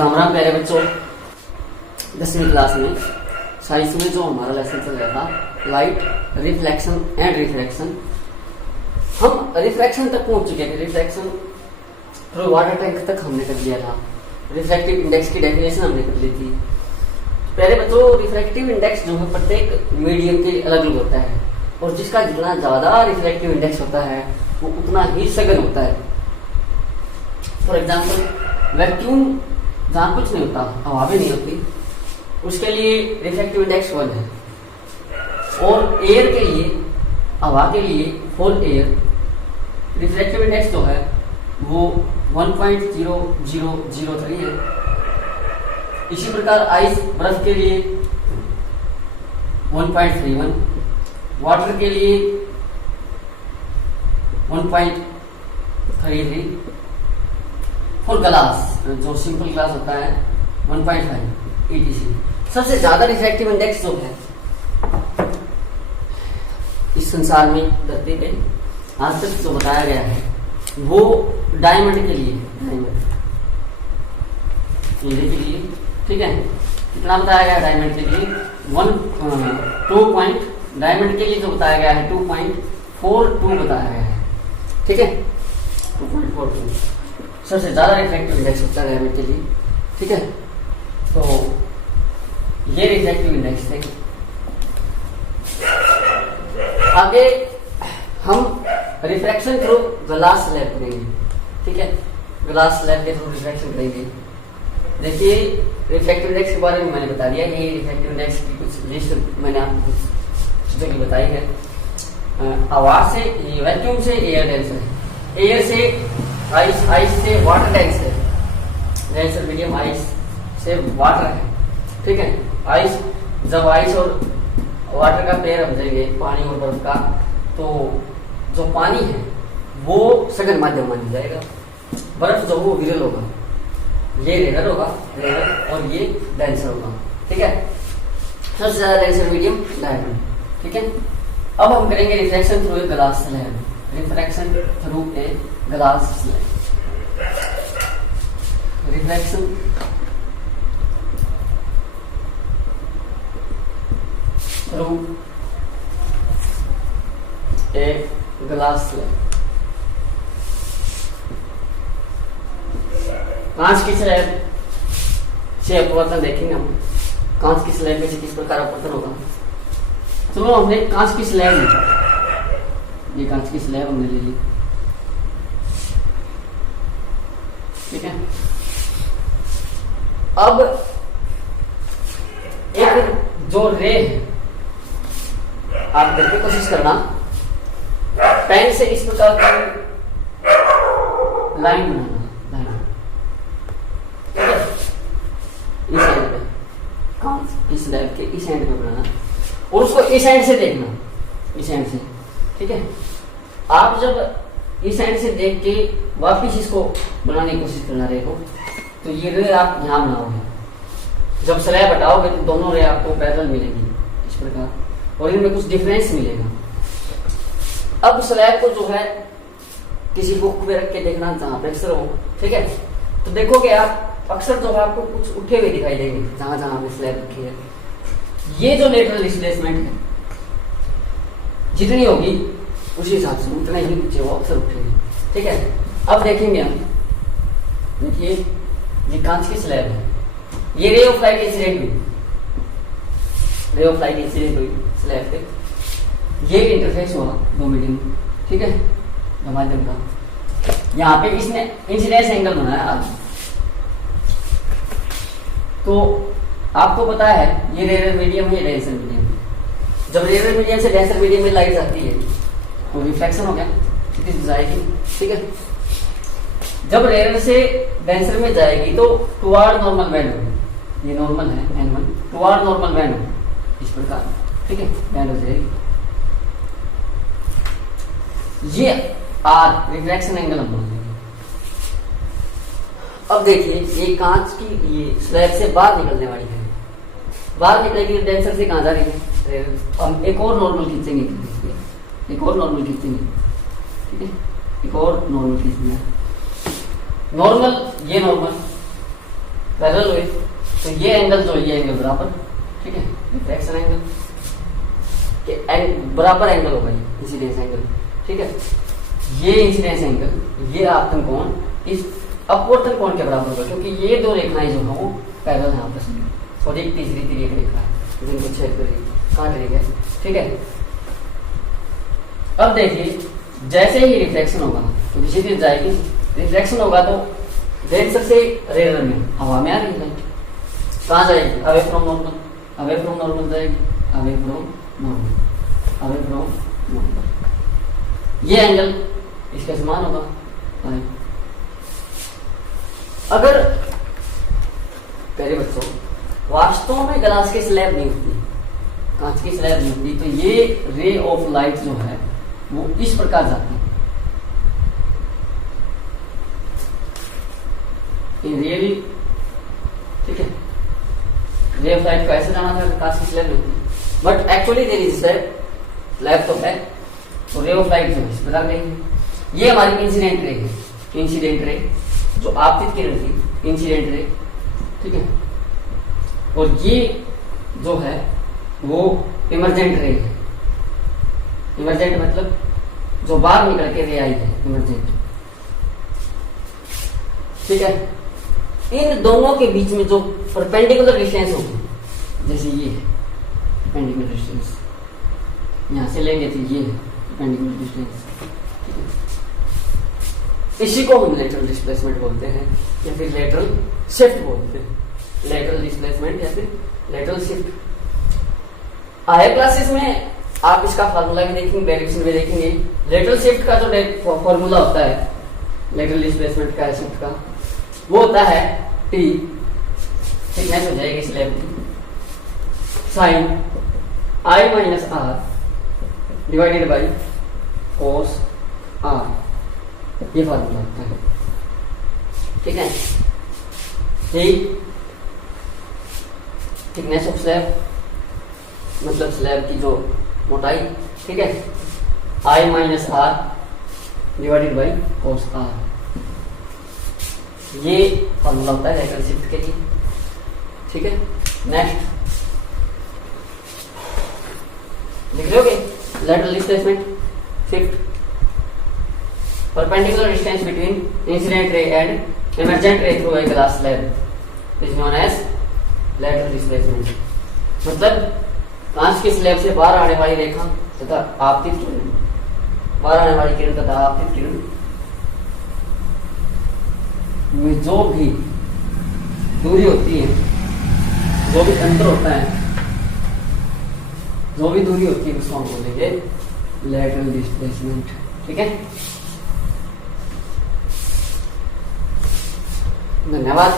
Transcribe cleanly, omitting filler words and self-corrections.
राम राम प्यारे बच्चों। 10वीं क्लास में साइंस में जो हमारा लेसन चल रहा था लाइट रिफ्लेक्शन एंड रिफ्रैक्शन, हम रिफ्रैक्शन तक पहुंच चुके थे। रिफ्लेक्शन थ्रू वाटर टैंक तक हमने कर लिया था। रिफ्रैक्टिव इंडेक्स की डेफिनेशन हमने कर ली थी। प्यारे बच्चों, रिफ्रैक्टिव इंडेक्स जो है प्रत्येक मीडियम के अलग अलग होता है और जिसका जितना ज्यादा रिफ्रैक्टिव इंडेक्स होता है वो उतना ही सघन होता है। फॉर एग्जाम्पल वैक्यूम, जहाँ कुछ नहीं होता, हवा भी नहीं होती, उसके लिए रिफ्रैक्टिव इंडेक्स 1 है। और एयर के लिए, हवा के लिए, फॉर एयर रिफ्रैक्टिव इंडेक्स जो है वो 1.0003 है। इसी प्रकार आइस, बर्फ के लिए 1.31, वाटर के लिए 1.33, फॉर ग्लास जो सिंपल ग्लास होता है 1.5 etc। सबसे ज्यादा रिफ्रैक्टिव इंडेक्स जो है इस संसार में, धरती पे आज तक जो बताया गया है वो डायमंड के लिए, डायमंड हीरे के लिए, ठीक है, कितना बताया गया डायमंड के लिए 2 डायमंड के लिए जो बताया गया है 2.42 बताया गया है, ठीक है, 2.42 सबसे ज्यादा रिफ्रैक्टिव इंडेक्स होता है डायमंड के लिए, ठीक है। तो ये रिफ्रैक्टिव इंडेक्स थे। आगे हम रिफ्रैक्शन थ्रू ग्लास स्लैब करेंगे, ठीक है, ग्लास स्लैब के थ्रू रिफ्रैक्शन करेंगे। देखिए रिफ्रैक्टिव इंडेक्स के बारे में मैंने बता दिया। ये रिफ्रैक्टिव इंडेक्स की कुछ लिस्ट मैंने आपको कुछ चीजों की बताई है। आवाज से, वैक्यूम से एयर डेंसर, एयर से आइस, आइस से water denser, denser medium ice से वाटर है, ठीक है। आइस, जब आइस और वाटर का पेयर बन जाएंगे, पानी और बर्फ का, तो जो पानी है वो सघन माध्यम मान जाएगा। बर्फ जो वो विरल होगा, ये रेयर होगा, रेयर, और ये डेंसर होगा, ठीक है। सबसे ज्यादा डेंसर मीडियम डायमंड, ठीक है। अब हम करेंगे refraction through a glass slab, refraction through a glass slab, refraction through a glass slab. कांच की स्लैब से अपवर्तन देखेंगे हम। कांच की स्लैब में से किस प्रकार अपवर्तन होगा। चलो हमने कांच की स्लैब ली, ये कांच की स्लैब हमने ले ली, ठीक है। अब एक जो रे है, आप करके कोशिश करना, पेन से इस प्रकार की लाइन बनाना, लाइन, ठीक है, इस एंड पे, कांच इस स्लैब के इस एंड पे बनाना और उसको इस एंड से देखना, इस एंड से, ठीक है। आप जब इस एंड से देख के वापिस इसको बनाने की कोशिश करना रे को, तो ये रे आप यहां बनाओगे। जब स्लैब हटाओगे तो दोनों रे आपको पैरेलल मिलेगी इस प्रकार, और इनमें कुछ डिफरेंस मिलेगा। अब स्लैब को जो है किसी बुक पे रख के देखना जहां पे अक्षर हो, ठीक है, तो देखोगे आप अक्षर जो है आपको कुछ उठे हुए दिखाई देंगे जहां जहां हमने स्लैब रखी है। ये जो लेटरल डिस्प्लेसमेंट है जितनी होगी उसी हिसाब से उतना ही नीचे वो अक्षर उठेंगे, ठीक है। अब देखेंगे हम, देखिए ये कांच की स्लैब है, ये रे ऑफ लाइट इंसिडेंट हुई, रे ऑफ लाइट इंसिडेंट हुई स्लैब पे, ये इंटरफेस हुआ दो मीडियम, ठीक है, माध्यम का। यहाँ पे इसने इंसिडेंस एंगल बनाया आज, तो आपको पता है ये रेयर मीडियम है, डेंसर मीडियम। जब रेयर मीडियम से डेंसर मीडियम में लाइट जाती है तो रिफ्लेक्शन हो गया, जाएगी, ठीक है। जब रेयर से डेंसर में जाएगी तो टुवार्ड नॉर्मल बैंड होगी, ये नॉर्मल है N1, टुवार्ड नॉर्मल बैंड होगी इस प्रकार, ठीक है, बैंड हो जाएगी। ये R रिफ्लेक्शन एंगल हम बोलते हैं। अब देखिए ये कांच की ये स्लैब से बाहर निकलने वाली है, बाहर निकलेगी डेंसर से कहां जा रही है, हम एक और नॉर्मल खींचेंगे, एक और नॉर्मल खींचेंगे, ठीक है, एक और नॉर्मल खींचना है। नॉर्मल, ये नॉर्मल, पैरेलल हुए तो ये एंगल जो ये एंगल बराबर, ठीक है, रिफ्रैक्शन एंगल के बराबर एंगल होगा ये इंसिडेंस एंगल, ठीक है। ये इंसिडेंस एंगल, ये आपतन कोण इस अपवर्तन कोण के बराबर होगा, क्योंकि ये दो रेखाएं जो है वो पैरेलल है आपस में, और एक तीसरी एक रेखा है जिनको छेद करेगी, काट रही है, ठीक है। अब देखिए जैसे ही रिफ्लेक्शन होगा तो विषय जाएगी, रिफ्लेक्शन होगा तो देख सकते रेयर में हवा में आ रही है, कहाँ जाएगी, away from normal, away from normal जाएगी, away from normal, away from normal. ये एंगल इसके समान होगा। अगर प्यारे बच्चों वास्तव में ग्लास की स्लैब नहीं होती, कांच की स्लैब नहीं होती, तो ये रे ऑफ लाइट जो है वो इस प्रकार जाती है, इन रियली, ठीक है। रे ऑफ लाइट को ऐसे जाना था, कांच की स्लैब नहीं होती, but actually there is slab तो है, तो रे ऑफ लाइट जो है इस प्रकार नहीं। ये हमारी इंसिडेंट रे है, इंसिडेंट रे जो आपतित किरण थी, इंसिडेंट रे, ठीक है। और ये जो है वो इमरजेंट रे है, इमरजेंट मतलब जो बाहर निकल के रे आई है, इमरजेंट, ठीक है। इन दोनों के बीच में जो परपेंडिकुलर डिस्टेंस होगी, जैसे ये है परपेंडिकुलर डिस्टेंस, यहां से लेंगे तो ये है परपेंडिकुलर डिस्टेंस, ठीक है। इसी को हम लेटरल डिस्प्लेसमेंट बोलते हैं या फिर लेटरल शिफ्ट बोलते हैं, लेटरल डिस्प्लेसमेंट या फिर लेटरल शिफ्ट। हायर क्लासेस में आप इसका फार्मूला भी देखेंगे, डायरेक्शन भी देखेंगे। लेटरल शिफ्ट का जो फॉर्मूला होता है लेटरल डिस्प्लेसमेंट का, शिफ्ट का, वो होता है टी, थिकनेस हो जाएगी स्लैब की, sine i minus r divided by cos r, ये फार्मूला होता है, ठीक है। थिकनेस ऑफ स्लैब मतलब स्लैब की जो मोटाई, ठीक है, i minus r divided by cos r, ये फार्मूला होता है लेटरल शिफ्ट के लिए, ठीक है। नेक्स्ट लिख रहे हो lateral displacement shift, perpendicular distance between incident ray and emergent ray through a glass slab is known as lateral displacement। मतलब कांच की स्लैब से बाहर आने वाली रेखा तथा आपतित किरण, बाहर आने वाली किरण तथा आपतित किरण में जो भी दूरी होती है, जो भी अंतर होता है, जो भी दूरी होती है उसको हम बोलेंगे लेटरल डिस्प्लेसमेंट, ठीक है। धन्यवाद।